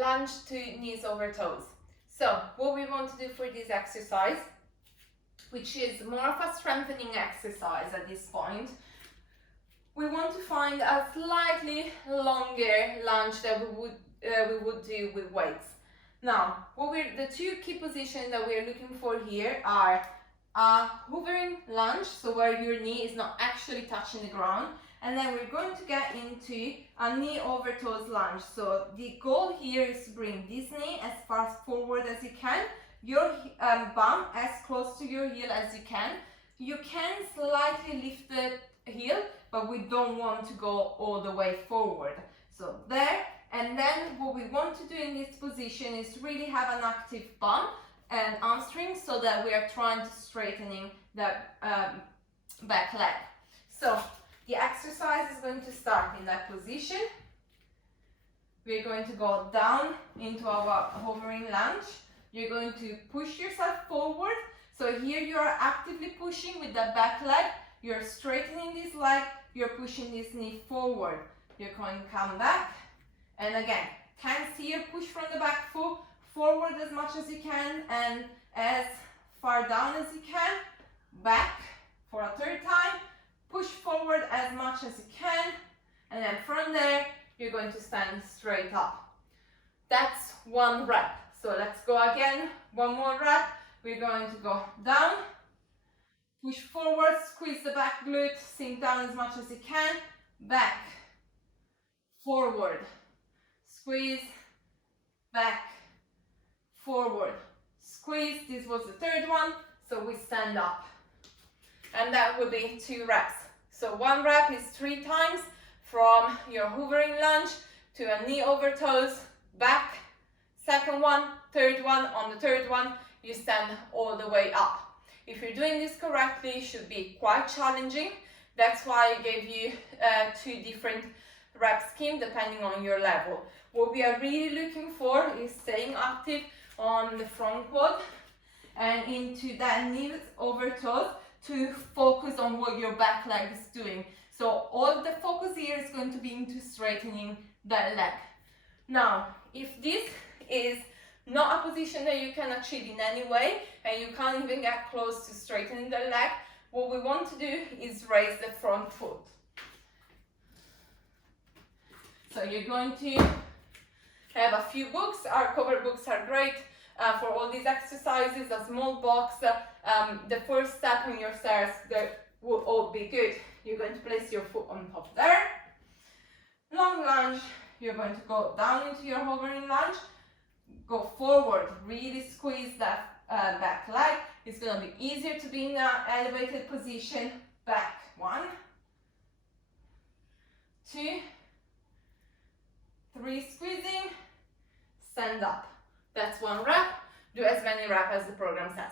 lunge to knees over toes. So what we want to do for this exercise, which is more of a strengthening exercise at this point, we want to find a slightly longer lunge that we would do with weights. Now, the two key positions that we're looking for here are a hovering lunge, so where your knee is not actually touching the ground, and then we're going to get into a knee over toes lunge. So the goal here is to bring this knee as far forward as you can, your bum as close to your heel as you can. You can slightly lift the heel, but we don't want to go all the way forward. So there, and then what we want to do in this position is really have an active bum and hamstring, so that we are trying to straightening the back leg. So the exercise is going to start in that position. We're going to go down into our hovering lunge. You're going to push yourself forward. So here you are actively pushing with the back leg. You're straightening this leg. You're pushing this knee forward. You're going to come back. And again, hands here, push from the back foot forward as much as you can and as far down as you can. Back for a third time. Push forward as much as you can. And then from there, you're going to stand straight up. That's one rep. So let's go again. One more rep. We're going to go down. Push forward, squeeze the back glute, sink down as much as you can. Back. Forward. Squeeze. Back. Forward. Squeeze. This was the third one. So we stand up. And that would be 2 reps. So 1 rep is 3 times from your hovering lunge to a knee over toes, back. Second one, third one. On the third one, you stand all the way up. If you're doing this correctly, it should be quite challenging. That's why I gave you 2 different rep schemes depending on your level. What we are really looking for is staying active on the front quad and into that knees over toes to focus on what your back leg is doing. So all the focus here is going to be into straightening that leg. Now, if this is not a position that you can achieve in any way and you can't even get close to straightening the leg, what we want to do is raise the front foot. So you're going to have a few books. Our cover books are great for all these exercises. A small box, the first step on your stairs, that will all be good. You're going to place your foot on top there. Long lunge. You're going to go down into your hovering lunge. Go forward, really squeeze that back leg. It's going to be easier to be in an elevated position. Back. 1, 2, 3, squeezing. Stand up. That's 1 rep. Do as many reps as the program says.